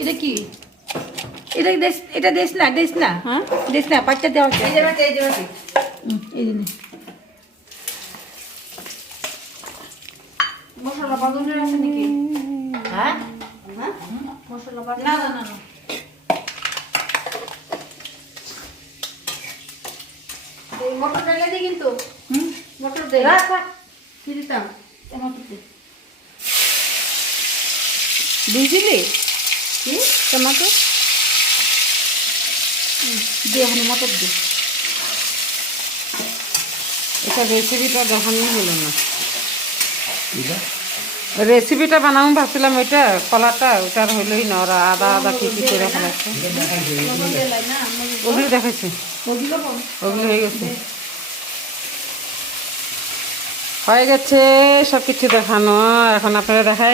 এটা কি এটা দেশ না হ্যাঁ দেশ না বাচ্চা দেওয়া হচ্ছে এই যে মশলা বাদনের আছে নাকি হ্যাঁ মশলা বাদন না এই মটর ডালে দিই কিন্তু মটর দে রাখ কি দিতাম টমেটো দে দিয়েছিলি কি টমেটো দে এখন মটর দে এটা রেসিপিটা দেখানো হলো না রেসিপিটা বানাবো ভাবছিলাম ওইটা কলাটা ওটার হইলই না ওরা আদা আদা কি করে ফেলাচ্ছে ওগুলো দেখাইছে ওগুলো হয়ে গেছে সব কিছু দেখানো এখন আপনারা দেখায়